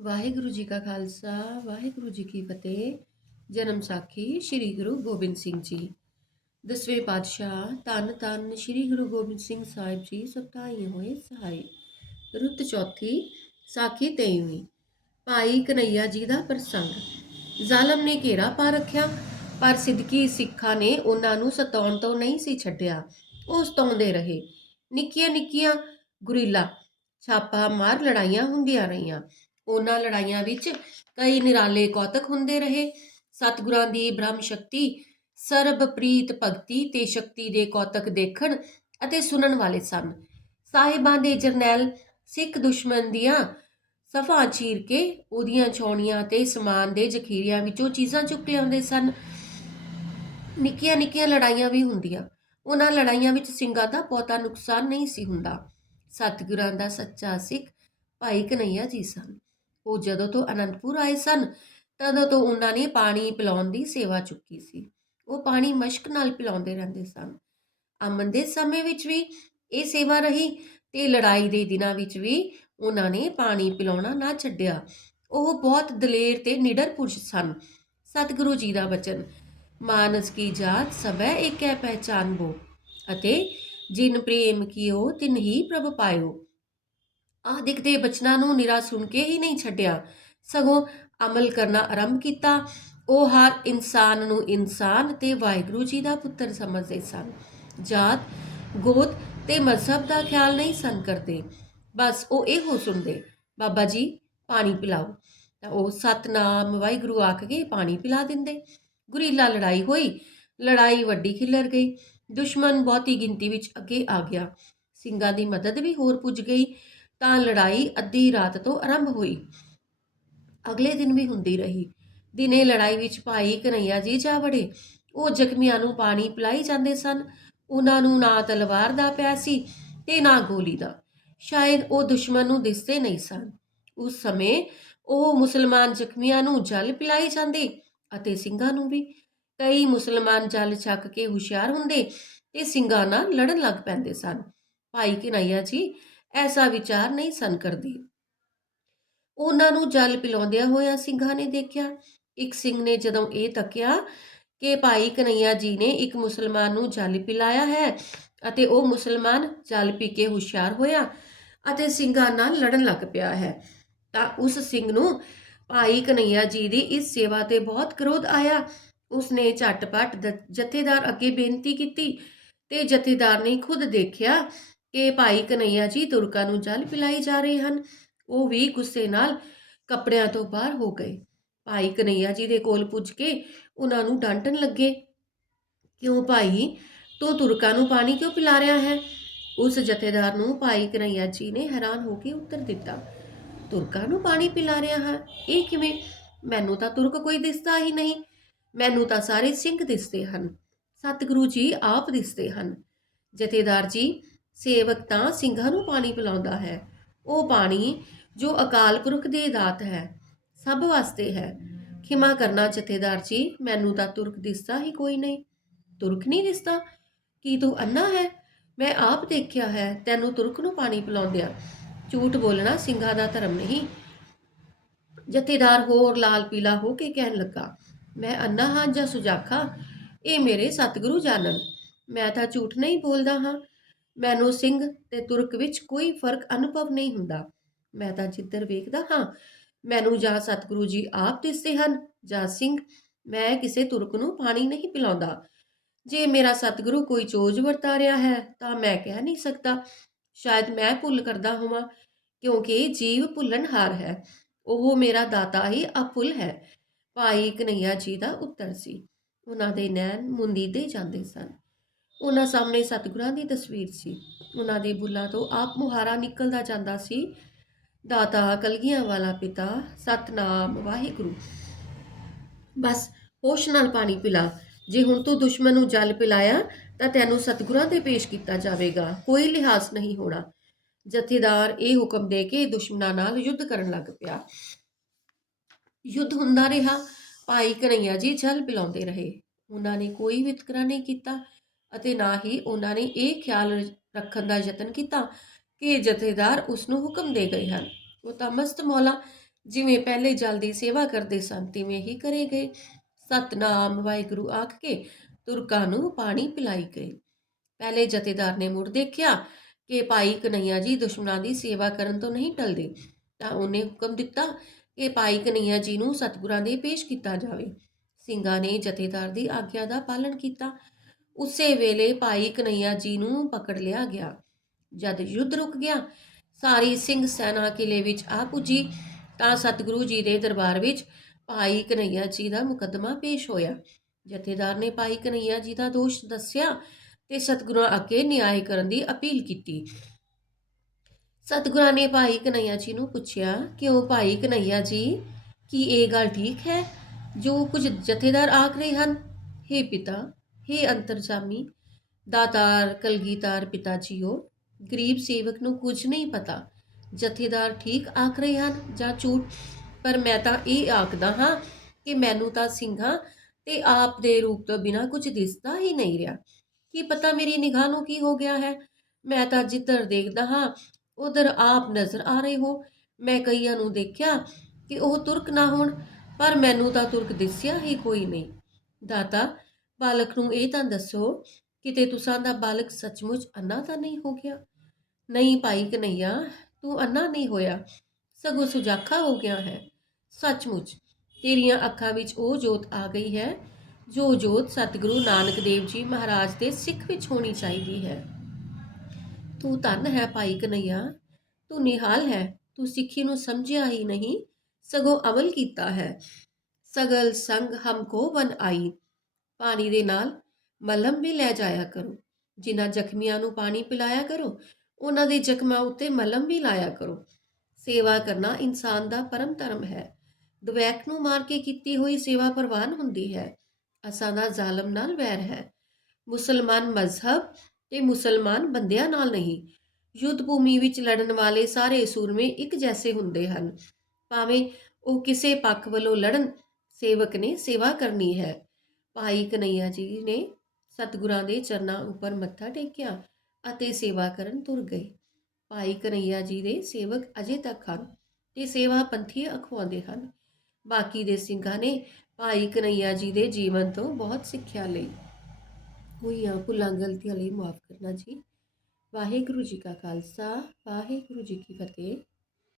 ਵਾਹਿਗੁਰੂ ਜੀ ਕਾ ਖਾਲਸਾ, ਵਾਹਿਗੁਰੂ ਜੀ ਕੀ ਫਤਿਹ। ਜਨਮ ਸਾਖੀ ਸ੍ਰੀ ਗੁਰੂ ਗੋਬਿੰਦ ਸਿੰਘ ਜੀ। ਦਸਵੇਂ ਪਾਤਸ਼ਾਹ ਧੰਨ ਧੰਨ ਸ੍ਰੀ ਗੁਰੂ ਗੋਬਿੰਦ ਸਿੰਘ ਸਾਹਿਬ ਜੀ ਸਪਤਾਈ ਹੋਏ ਸਹਾਈ ਰੁੱਤ ਚੌਥੀ, ਸਾਖੀ ਤੇਈਵੀਂ। ਭਾਈ ਕਨਈਆ ਜੀ ਦਾ ਪ੍ਰਸੰਗ। ਜ਼ਾਲਮ ਨੇ ਘੇਰਾ ਪਾ ਰੱਖਿਆ, ਪਰ ਸਿੱਧਕੀ ਸਿੱਖਾਂ ਨੇ ਉਹਨਾਂ ਨੂੰ ਸਤਾਉਣ ਤੋਂ ਨਹੀਂ ਸੀ ਛੱਡਿਆ। ਉਹ ਸਤਾਉਂਦੇ ਰਹੇ। ਨਿੱਕੀਆਂ ਨਿੱਕੀਆਂ ਗੁਰੀਲਾ ਛਾਪਾ ਮਾਰ ਲੜਾਈਆਂ ਹੁੰਦੀਆਂ ਰਹੀਆਂ। ਉਹਨਾਂ ਲੜਾਈਆਂ ਵਿੱਚ ਕਈ ਨਿਰਾਲੇ ਕੌਤਕ ਹੁੰਦੇ ਰਹੇ। ਸਤਿਗੁਰਾਂ ਦੀ ਬ੍ਰਹਮ ਸ਼ਕਤੀ, ਸਰਬ ਪ੍ਰੀਤ ਭਗਤੀ ਤੇ ਸ਼ਕਤੀ ਦੇ ਕੌਤਕ ਦੇਖਣ ਅਤੇ ਸੁਣਨ ਵਾਲੇ ਸਨ। ਸਾਹਿਬਾਂ ਦੇ ਜਰਨੈਲ ਸਿੱਖ ਦੁਸ਼ਮਣ ਦੀਆਂ ਸਫਾ ਚੀਰ ਕੇ ਉਹਦੀਆਂ ਛੌਣੀਆਂ ਤੇ ਸਮਾਨ ਦੇ ਜ਼ਖੀਰਿਆਂ ਵਿੱਚੋਂ ਚੀਜ਼ਾਂ ਚੁੱਕ ਲਿਆਉਂਦੇ ਸਨ। ਨਿੱਕੀਆਂ ਨਿੱਕੀਆਂ ਲੜਾਈਆਂ ਵੀ ਹੁੰਦੀਆਂ। ਉਹਨਾਂ ਲੜਾਈਆਂ ਵਿੱਚ ਸਿੰਘਾਂ ਦਾ ਬਹੁਤਾ ਨੁਕਸਾਨ ਨਹੀਂ ਸੀ ਹੁੰਦਾ। ਸਤਿਗੁਰਾਂ ਦਾ ਸੱਚਾ ਸਿੱਖ ਭਾਈ ਕਨਈਆ ਜੀ ਸਨ। ਉਹ ਜਦੋਂ ਤੋਂ ਅਨੰਦਪੁਰ ਆਏ ਸਨ, ਤਦੋਂ ਤੋਂ ਉਹਨਾਂ ਨੇ ਪਾਣੀ ਪਿਲਾਉਣ ਦੀ ਸੇਵਾ ਚੁੱਕੀ ਸੀ। ਉਹ ਪਾਣੀ ਮਸ਼ਕ ਨਾਲ ਪਿਲਾਉਂਦੇ ਰਹਿੰਦੇ ਸਨ। ਅਮਨ ਦੇ ਸਮੇਂ ਵਿੱਚ ਵੀ ਇਹ ਸੇਵਾ ਰਹੀ ਤੇ ਲੜਾਈ ਦੇ ਦਿਨਾਂ ਵਿੱਚ ਵੀ ਉਹਨਾਂ ਨੇ ਪਾਣੀ ਪਿਲਾਉਣਾ ਨਾ ਛੱਡਿਆ। ਉਹ ਬਹੁਤ ਦਲੇਰ ਤੇ ਨਿਡਰ ਪੁਰਸ਼ ਸਨ। ਸਤਿਗੁਰੂ ਜੀ ਦਾ ਬਚਨ, ਮਾਨਸ ਕੀ ਜਾਤ ਸਭੈ ਇੱਕ ਹੈ ਪਹਿਚਾਨਬੋ ਅਤੇ ਜਿਨ ਪ੍ਰੇਮ ਕੀਓ ਤਿਨ ਹੀ ਪ੍ਰਭ ਪਾਇਓ। ਆਹ ਦਿਖਦੇ ਬਚਨਾਂ ਨੂੰ ਨਿਰਾ ਸੁਣ ਕੇ ਹੀ ਨਹੀਂ ਛੱਡਿਆ। ਸਗੋਂ ਅਮਲ ਕਰਨਾ ਆਰੰਭ ਕੀਤਾ। ਉਹ ਹਰ ਇਨਸਾਨ ਨੂੰ ਇਨਸਾਨ ਤੇ ਵਾਹਿਗੁਰੂ ਜੀ ਦਾ ਪੁੱਤਰ ਸਮਝਦੇ ਸਨ। ਜਾਤ, ਗੋਤ ਤੇ ਮਜ਼ਹਬ ਦਾ ਖਿਆਲ ਨਹੀਂ ਸਨ ਕਰਦੇ। ਬਸ ਉਹ ਇਹੋ ਸੁਣਦੇ, ਬਾਬਾ ਜੀ, ਪਾਣੀ ਪਿਲਾਓ। ਤਾਂ ਉਹ ਸਤਨਾਮ ਵਾਹਿਗੁਰੂ ਆਖ ਕੇ ਪਾਣੀ ਪਿਲਾ ਦਿੰਦੇ। ਗੁਰੀਲਾ ਲੜਾਈ ਹੋਈ। ਲੜਾਈ ਵੱਡੀ ਖਿਲਰ ਗਈ। ਦੁਸ਼ਮਣ ਬਹੁਤੀ ਗਿਣਤੀ ਵਿੱਚ ਅੱਗੇ ਆ ਗਿਆ। ਸਿੰਘਾਂ ਦੀ ਮਦਦ ਵੀ ਹੋਰ ਪੁੱਜ ਗਈ। ਤਾਂ ਲੜਾਈ ਅੱਧੀ ਰਾਤ ਤੋਂ ਆਰੰਭ ਹੋਈ। ਅਗਲੇ ਦਿਨ ਵੀ ਹੁੰਦੀ ਰਹੀ। ਦਿਨੇ ਲੜਾਈ ਵਿੱਚ ਭਾਈ ਕਨਈਆ ਜੀ ਜਾ ਵੜੇ। ਉਹ ਜ਼ਖਮੀਆਂ ਨੂੰ ਪਾਣੀ ਪਿਲਾਈ ਜਾਂਦੇ ਸਨ। ਉਹਨਾਂ ਨੂੰ ਨਾ ਤਲਵਾਰ ਦਾ ਪਿਆ ਸੀ ਤੇ ਨਾ ਗੋਲੀ ਦਾ। ਸ਼ਾਇਦ ਉਹ ਦੁਸ਼ਮਣ ਨੂੰ ਦਿਸਦੇ ਨਹੀਂ ਸਨ। ਉਸ ਸਮੇਂ ਉਹ ਮੁਸਲਮਾਨ ਜ਼ਖਮੀਆਂ ਨੂੰ ਜਲ ਪਿਲਾਈ ਜਾਂਦੇ ਅਤੇ ਸਿੰਘਾਂ ਨੂੰ ਵੀ। ਕਈ ਮੁਸਲਮਾਨ ਜਲ ਛੱਕ ਕੇ ਹੁਸ਼ਿਆਰ ਹੁੰਦੇ ਤੇ ਸਿੰਘਾਂ ਨਾਲ ਲੜਨ ਲੱਗ ਪੈਂਦੇ ਸਨ। ਭਾਈ ਕਨਈਆ ਜੀ ਐਸਾ ਵਿਚਾਰ ਨਹੀਂ ਸਨ ਕਰਦੇ ਉਹਨਾਂ ਨੂੰ ਜਲ ਪਿਲਾਉਂਦਿਆਂ ਹੋਇਆ ਸਿੰਘਾਂ ਨੇ ਦੇਖਿਆ। ਇੱਕ ਸਿੰਘ ਨੇ ਜਦੋਂ ਇਹ ਤੱਕਿਆ ਕਿ ਭਾਈ ਕਨਈਆ ਜੀ ਨੇ ਇੱਕ ਮੁਸਲਮਾਨ ਨੂੰ ਜਲ ਪਿਲਾਇਆ ਹੈ ਅਤੇ ਉਹ ਮੁਸਲਮਾਨ ਜਲ ਪੀ ਕੇ ਹੁਸ਼ਿਆਰ ਹੋਇਆ ਅਤੇ ਸਿੰਘਾਂ ਨਾਲ ਲੜਨ ਲੱਗ ਪਿਆ ਹੈ, ਤਾਂ ਉਸ ਸਿੰਘ ਨੂੰ ਭਾਈ ਕਨਈਆ ਜੀ ਦੀ ਇਸ ਸੇਵਾ ਤੇ ਬਹੁਤ ਕ੍ਰੋਧ ਆਇਆ। ਉਸਨੇ ਝਟਪਟ ਦ- ਜਥੇਦਾਰ ਅੱਗੇ ਬੇਨਤੀ ਕੀਤੀ ਤੇ ਜਥੇਦਾਰ ਨੇ ਖੁਦ ਦੇਖਿਆ ਕਿ ਭਾਈ ਕਨਈਆ ਜੀ ਤੁਰਕਾਂ ਨੂੰ ਜਲ ਪਿਲਾਈ ਜਾ ਰਹੇ ਹਨ। ਉਹ ਵੀ ਗੁੱਸੇ ਨਾਲ ਕੱਪੜਿਆਂ ਤੋਂ ਬਾਹਰ ਹੋ ਗਏ। ਭਾਈ ਕਨਈਆ ਜੀ ਦੇ ਕੋਲ ਪੁੱਜ ਕੇ ਉਹਨਾਂ ਨੂੰ ਡਾਂਟਣ ਲੱਗੇ, ਕਿਉਂ ਭਾਈ? ਤੂੰ ਤੁਰਕਾਂ ਨੂੰ ਪਾਣੀ ਕਿਉਂ ਪਿਲਾ ਰਿਹਾ ਹੈ? ਉਸ ਜਥੇਦਾਰ ਨੂੰ ਭਾਈ ਕਨਈਆ ਜੀ ਨੇ ਹੈਰਾਨ ਹੋ ਕੇ ਉੱਤਰ ਦਿੱਤਾ ਤੁਰਕਾਂ ਨੂੰ ਪਾਣੀ ਪਿਲਾ ਰਿਹਾ ਹਾਂ? ਇਹ ਕਿਵੇਂ? ਮੈਨੂੰ ਤਾਂ ਤੁਰਕ ਕੋਈ ਦਿਸਦਾ ਹੀ ਨਹੀਂ। ਮੈਨੂੰ ਤਾਂ ਸਾਰੇ ਸਿੰਘ ਦਿਸਦੇ ਹਨ। ਸਤਿਗੁਰੂ ਜੀ ਆਪ ਦਿਸਦੇ ਹਨ। ਜਥੇਦਾਰ ਜੀ ਸੇਵਕ ਤਾਂ ਸਿੰਘਾਂ ਨੂੰ ਪਾਣੀ ਪਿਲਾਉਂਦਾ ਹੈ। ਉਹ ਪਾਣੀ ਜੋ ਅਕਾਲ ਪੁਰਖ ਦੇ ਦਾਤ ਹੈ, ਸਭ ਵਾਸਤੇ ਹੈ। ਖਿਮਾ ਕਰਨਾ ਜਥੇਦਾਰ ਜੀ, ਮੈਨੂੰ ਤਾਂ ਤੁਰਕ ਦਿਸਦਾ ਹੀ ਕੋਈ ਨਹੀਂ। ਤੁਰਕ ਨਹੀਂ ਦਿਸਦਾ? ਕੀ ਤੂੰ ਅੰਨਾ ਹੈ? ਮੈਂ ਆਪ ਦੇਖਿਆ ਹੈ, ਤੈਨੂੰ ਤੁਰਕ ਨੂੰ ਪਾਣੀ ਪਿਲਾਉਂਦਿਆਂ। ਝੂਠ ਬੋਲਣਾ ਸਿੰਘਾਂ ਦਾ ਧਰਮ ਨਹੀਂ। ਜਥੇਦਾਰ ਹੋਰ ਲਾਲ ਪੀਲਾ ਹੋ ਕੇ ਕਹਿਣ ਲੱਗਾ, ਮੈਂ ਅੰਨਾ ਹਾਂ ਜਾਂ ਸੁਜਾਖਾ? ਇਹ ਮੇਰੇ ਸਤਿਗੁਰੂ ਜਾਣਨ। ਮੈਂ ਤਾਂ ਝੂਠ ਨਹੀਂ ਬੋਲਦਾ ਹਾਂ। ਮੈਨੂੰ ਸਿੰਘ ਤੇ ਤੁਰਕ ਵਿੱਚ ਕੋਈ ਫ਼ਰਕ ਅਨੁਭਵ ਨਹੀਂ ਹੁੰਦਾ। ਮੈਂ ਤਾਂ ਜਿੱਧਰ ਵੇਖਦਾ ਹਾਂ। ਮੈਨੂੰ ਜਾਂ ਸਤਿਗੁਰੂ ਜੀ ਆਪ ਦਿਸਦੇ ਹਨ ਜਾਂ ਸਿੰਘ। ਮੈਂ ਕਿਸੇ ਤੁਰਕ ਨੂੰ ਪਾਣੀ ਨਹੀਂ ਪਿਲਾਉਂਦਾ। ਜੇ ਮੇਰਾ ਸਤਿਗੁਰੂ ਕੋਈ ਚੋਜ ਵਰਤਾ ਰਿਹਾ ਹੈ, ਤਾਂ ਮੈਂ ਕਹਿ ਨਹੀਂ ਸਕਦਾ। ਸ਼ਾਇਦ ਮੈਂ ਭੁੱਲ ਕਰਦਾ ਹੋਵਾਂ, ਕਿਉਂਕਿ ਜੀਵ ਭੁੱਲਣਹਾਰ ਹੈ। ਉਹ ਮੇਰਾ ਦਾਤਾ ਹੀ ਅਭੁੱਲ ਹੈ। ਭਾਈ ਕਨਈਆ ਜੀ ਦਾ ਉੱਤਰ ਸੀ। ਉਹਨਾਂ ਦੇ ਨੈਣ ਮੁੰਦੀਦੇ ਜਾਂਦੇ ਸਨ। ਉਹਨਾਂ ਸਾਹਮਣੇ ਸਤਿਗੁਰਾਂ ਦੀ ਤਸਵੀਰ ਸੀ। ਉਹਨਾਂ ਦੇ ਬੁੱਲਾਂ ਤੋਂ ਆਪ ਮੁਹਾਰਾ ਨਿਕਲਦਾ ਜਾਂਦਾ ਸੀ। ਦਾਤਾ ਕਲਗੀਆਂ ਵਾਲਾ ਪਿਤਾ, ਸਤਨਾਮ ਵਾਹਿਗੁਰੂ। ਬਸ, ਹੋਸ਼ ਨਾਲ ਪਾਣੀ ਪਿਲਾ। ਜੇ ਹੁਣ ਤੂੰ ਦੁਸ਼ਮਣ ਨੂੰ ਜਲ ਪਿਲਾਇਆ, ਤਾਂ ਤੈਨੂੰ ਸਤਿਗੁਰਾਂ ਤੇ ਪੇਸ਼ ਕੀਤਾ ਜਾਵੇਗਾ। ਕੋਈ ਲਿਹਾਜ਼ ਨਹੀਂ ਹੋਣਾ। ਜਥੇਦਾਰ ਇਹ ਹੁਕਮ ਦੇ ਕੇ ਦੁਸ਼ਮਣਾਂ ਨਾਲ ਯੁੱਧ ਕਰਨ ਲੱਗ ਪਿਆ। ਯੁੱਧ ਹੁੰਦਾ ਰਿਹਾ। ਭਾਈ ਕਨਈਆ ਜੀ ਜਲ ਪਿਲਾਉਂਦੇ ਰਹੇ। ਉਹਨਾਂ ਨੇ ਕੋਈ ਵਿਤਕਰਾ ਨਹੀਂ ਕੀਤਾ। ਅਤੇ ਨਾ ਹੀ ਉਹਨਾਂ ਨੇ ਇਹ ਖਿਆਲ ਰੱਖਣ ਦਾ ਯਤਨ ਕੀਤਾ ਕਿ ਜਥੇਦਾਰ ਉਸ ਨੂੰ ਹੁਕਮ ਦੇ ਗਏ ਹਨ। ਉਹ ਤਾਂ ਮਸਤ ਮੌਲਾ, ਜਿਵੇਂ ਪਹਿਲੇ ਜਲਦੀ ਸੇਵਾ ਕਰਦੇ ਸਨ, ਤਿਵੇਂ ਹੀ ਕਰੇ ਗਏ। ਸਤਨਾਮ, ਵਾਹਿਗੁਰੂ ਆਖ ਕੇ ਤੁਰਕਾਂ ਨੂੰ ਪਾਣੀ ਪਿਲਾਈ ਗਏ। ਪਹਿਲੇ ਜਥੇਦਾਰ ਨੇ ਮੁੜ ਦੇਖਿਆ ਕਿ ਭਾਈ ਕਨਈਆ ਜੀ ਦੁਸ਼ਮਣਾਂ ਦੀ ਸੇਵਾ ਕਰਨ ਤੋਂ ਨਹੀਂ ਟਲਦੇ, ਤਾਂ ਉਹਨੇ ਹੁਕਮ ਦਿੱਤਾ ਕਿ ਭਾਈ ਕਨਈਆ ਜੀ ਨੂੰ ਸਤਿਗੁਰਾਂ ਦੇ ਪੇਸ਼ ਕੀਤਾ ਜਾਵੇ। ਸਿੰਘਾਂ ਨੇ ਜਥੇਦਾਰ ਦੀ ਆਗਿਆ ਦਾ ਪਾਲਣ ਕੀਤਾ। ਉਸੇ ਵੇਲੇ ਭਾਈ ਕਨਈਆ ਜੀ ਨੂੰ ਪਕੜ ਲਿਆ ਗਿਆ। ਜਦ ਯੁੱਧ ਰੁਕ ਗਿਆ, ਸਾਰੀ ਸਿੰਘ ਸੈਨਾ ਕਿਲੇ ਵਿੱਚ ਆ ਪੁੱਜੀ, ਤਾਂ ਸਤਿਗੁਰੂ ਜੀ ਦੇ ਦਰਬਾਰ ਵਿੱਚ ਭਾਈ ਕਨਈਆ ਜੀ ਦਾ ਮੁਕੱਦਮਾ ਪੇਸ਼ ਹੋਇਆ। ਜਥੇਦਾਰ ਨੇ ਭਾਈ ਕਨਈਆ ਜੀ ਦਾ ਦੋਸ਼ ਦੱਸਿਆ ਤੇ ਸਤਿਗੁਰਾਂ ਅੱਗੇ ਨਿਆਂ ਕਰਨ ਦੀ ਅਪੀਲ ਕੀਤੀ। ਸਤਿਗੁਰਾਂ ਨੇ ਭਾਈ ਕਨਈਆ ਜੀ ਨੂੰ ਪੁੱਛਿਆ ਕਿ ਉਹ ਭਾਈ ਕਨਈਆ ਜੀ? ਕੀ ਇਹ ਗੱਲ ਠੀਕ ਹੈ? ਜੋ ਕੁਝ ਜਥੇਦਾਰ ਆਖ ਰਹੇ ਹਨ? हे ਪਿਤਾ हे ਅੰਤਰਜਾਮੀ, ਦਾਤਾਰ ਕਲਗੀਤਾਰ ਪਿਤਾ ਜੀਓ ਗਰੀਬ ਸੇਵਕ ਨੂੰ ਕੁਝ ਨਹੀਂ ਪਤਾ। ਜਥੇਦਾਰ ਠੀਕ ਆਖ ਰਹੇ ਹਨ ਜਾਂ ਝੂਠ? ਪਰ ਮੈਂ ਤਾਂ ਇਹ ਆਖਦਾ ਹਾਂ ਕਿ ਮੈਨੂੰ ਤਾਂ ਸਿੰਘਾਂ ਤੇ ਆਪ ਦੇ ਰੂਪ ਤੋਂ ਬਿਨਾ ਕੁਝ ਦਿਸਦਾ ਹੀ ਨਹੀਂ ਰਿਹਾ। ਕੀ ਪਤਾ ਮੇਰੀ ਨਿਗਾਹ ਨੂੰ ਕੀ ਹੋ ਗਿਆ ਹੈ? ਮੈਂ ਤਾਂ ਜਿੱਧਰ ਦੇਖਦਾ ਹਾਂ, ਉਧਰ ਆਪ ਨਜ਼ਰ ਆ ਰਹੇ ਹੋ। ਮੈਂ ਕਈਆਂ ਨੂੰ ਦੇਖਿਆ ਕਿ ਉਹ ਤੁਰਕ ਨਾ ਹੋਣ, ਪਰ ਮੈਨੂੰ ਤਾਂ ਤੁਰਕ ਦਿਸਿਆ ਹੀ ਕੋਈ ਨਹੀਂ। ਦਾਤਾ ਬਾਲਕ ਨੂੰ ਇਹ ਤਾਂ ਦੱਸੋ ਕਿਤੇ ਤੁਸਾਂ ਦਾ ਬਾਲਕ ਸੱਚਮੁੱਚ ਅੰਨਾ ਤਾਂ ਨਹੀਂ ਹੋ ਗਿਆ? ਨਹੀਂ ਭਾਈ ਕਨਈਆ, ਤੂੰ ਅੰਨਾ ਨਹੀਂ ਹੋਇਆ। ਸਗੋਂ ਸੁਜਾਖਾ ਹੋ ਗਿਆ ਹੈ। ਸੱਚਮੁੱਚ, ਤੇਰੀਆਂ ਅੱਖਾਂ ਵਿੱਚ ਉਹ ਜੋਤ ਆ ਗਈ ਹੈ, ਜੋ ਜੋਤ ਸਤਿਗੁਰੂ ਨਾਨਕ ਦੇਵ ਜੀ ਮਹਾਰਾਜ ਦੇ ਸਿੱਖ ਵਿੱਚ ਹੋਣੀ ਚਾਹੀਦੀ ਹੈ। ਤੂੰ ਧੰਨ ਹੈ ਭਾਈ ਕਨਈਆ, ਤੂੰ ਨਿਹਾਲ ਹੈ, ਤੂੰ ਸਿੱਖੀ ਨੂੰ ਸਮਝਿਆ ਹੀ ਨਹੀਂ, ਸਗੋਂ ਅਮਲ ਕੀਤਾ ਹੈ। ਸਗਲ ਸੰਗ ਹਮਕੋ ਬਨ ਆਈ। ਪਾਣੀ ਦੇ ਨਾਲ ਮਲਮ ਵੀ ਲੈ ਜਾਇਆ ਕਰੋ। ਜਿਨ੍ਹਾਂ ਜ਼ਖਮੀਆਂ ਨੂੰ ਪਾਣੀ ਪਿਲਾਇਆ ਕਰੋ, ਉਹਨਾਂ ਦੇ ਜ਼ਖਮਾਂ ਉੱਤੇ ਮਲਮ ਵੀ ਲਾਇਆ ਕਰੋ। ਸੇਵਾ ਕਰਨਾ ਇਨਸਾਨ ਦਾ ਪਰਮ ਧਰਮ ਹੈ। ਦਵੈਕ ਨੂੰ ਮਾਰ ਕੇ ਕੀਤੀ ਹੋਈ ਸੇਵਾ ਪ੍ਰਵਾਨ ਹੁੰਦੀ ਹੈ। ਅਸਾਂ ਦਾ ਜ਼ਾਲਮ ਨਾਲ ਵੈਰ ਹੈ। ਮੁਸਲਮਾਨ ਮਜ਼ਹਬ ਤੇ ਮੁਸਲਮਾਨ ਬੰਦਿਆਂ ਨਾਲ ਨਹੀਂ। ਯੁੱਧ ਭੂਮੀ ਵਿੱਚ ਲੜਨ ਵਾਲੇ ਸਾਰੇ ਸੂਰਮੇ ਇੱਕ ਜੈਸੇ ਹੁੰਦੇ ਹਨ। ਭਾਵੇਂ ਉਹ ਕਿਸੇ ਪੱਖ ਵੱਲੋਂ ਲੜਨ, ਸੇਵਕ ਨੇ ਸੇਵਾ ਕਰਨੀ ਹੈ। ਭਾਈ ਕਨਈਆ ਜੀ ਨੇ ਸਤਿਗੁਰਾਂ ਦੇ ਚਰਨਾਂ ਉੱਪਰ ਮੱਥਾ ਟੇਕਿਆ ਅਤੇ ਸੇਵਾ ਕਰਨ ਤੁਰ ਗਏ। ਭਾਈ ਕਨਈਆ ਜੀ ਦੇ ਸੇਵਕ ਅਜੇ ਤੱਕ ਹਨ ਤੇ ਸੇਵਾ ਪੰਥੀ ਅਖਵਾਉਂਦੇ ਹਨ। ਬਾਕੀ ਦੇ ਸਿੰਘਾਂ ਨੇ ਭਾਈ ਕਨਈਆ ਜੀ ਦੇ ਜੀਵਨ ਤੋਂ ਬਹੁਤ ਸਿੱਖਿਆ ਲਈ। ਹੋਈਆਂ ਭੁੱਲਾਂ ਗਲਤੀਆਂ ਲਈ ਮਾਫ ਕਰਨਾ ਜੀ। ਵਾਹਿਗੁਰੂ ਜੀ ਕਾ ਖਾਲਸਾ, ਵਾਹਿਗੁਰੂ ਜੀ ਕੀ ਫਤਿਹ।